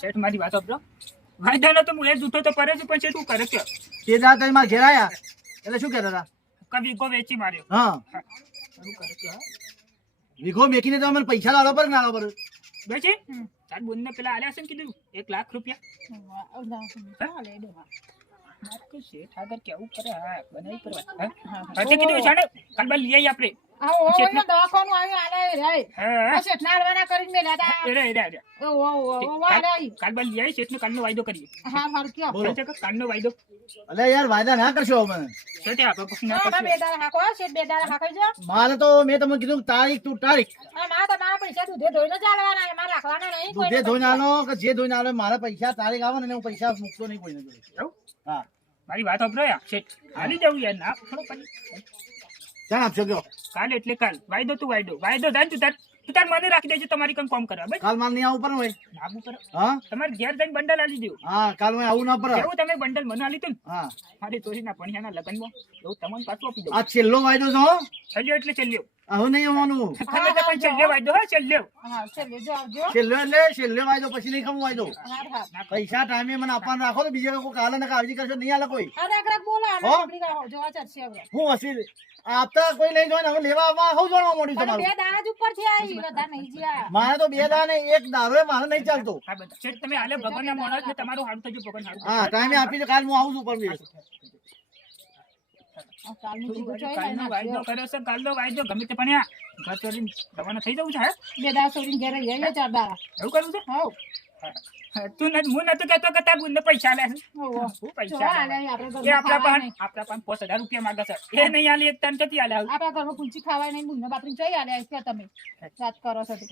શેઠ મારી વાત સાંભળો. વાયદાનો તો હું એ જૂઠો તો કરે છે પણ શેઠ હું કરે છે? તે દાડા તમે મારા ઘેર એટલે શું કહેતા હતા? કવિ કો વેચી માર્યો. હા. શું કરે છે હા? મેકીને તો અમે પૈસા લાવવા પર ના લાવો પર બેચી? તાર બોનને પેલા આલ્યા છે ને કીધું એક લાખ રૂપિયા. શેઠ આગળ કેવું કરે? હા બનાવી પર વાત હા. કીધું છે કાલ બાર લઈ આપણે આવી ના ના. મારે તો મેં તમને કીધું તારીખ તું તારીખ. દૂધે ધોઈને આલો કે જે ધોઈને આલો મારા પૈસા તારીખ આવે ને હું પૈસા મૂકતો નહીં કોઈને હા. મારી વાત સાંભળો શેઠ. હાલી જવું યાર ના થોડો આપશો કયો કાલ એટલે કાલ. વાયદો તું વાયદો. વાયદો થાય તું તાર તું તાર મને રાખી દેજો તમારી કંઈ કામ કરવા. કાલ માલ નહીં આવું પણ હોય. લાગુ કરો. હા? તમારે ઘેર જઈને બંડલ આલી દેવું. હા કાલ હું આવું ના પર કેવું તમે બંડલ મને આલી તું હા. મારી ચોરીના પણિયાના લગ્નમાં એવું તમને પાછું આપી દઉં. આ છેલ્લો વાયદો છે હો. એટલે છેલ્યો આવું નહીં આવવાનું. તમે તો પણ છેલ્લો વાયદો હા છેલ્લો. છેલ્લો એટલે છેલ્લો વાયદો પછી નહીં ખમું વાયદો. પૈસા ટાઈમે મને આપવાનું રાખો તો બીજા લોકો કાલે ને કાળજી કરશો નહીં આલે કોઈ. હું હસી આપતા કોઈ નહીં જોઈને હવે લેવા આવવા હું જાણવા મળ્યું તમારું? મારે તો બે દાને એક દારો મારે નહીં ચાલતો. શેઠ તમે હાલે ભગવાનના મોણા ને તમારું હારું થજો ભગવાન હારું હા ટાઈમે આપી દે કાલ હું આવું છું પરવીર કાલનો વાયદો કર્યો છે કાલનો વાયદો. ગમે તે પણ ઘર ચોરીને રવાના થઈ જવું છે હે? એવું કરવું છે? હા. તું નથી હું નતો કહેતો કે તાર બુનને પૈસા લે છે. શું પૈસા આલે? એ આપણા પાન આપણા પાન પાંચ હજાર રૂપિયા માંગે છે. એ નહીં આલી એક તન ક્યાંથી આલે ઘરમાં કુલચી ખાવાય નહીં બાપરી જઈ આલ્યા છે તમે. વાત કરો છો તે.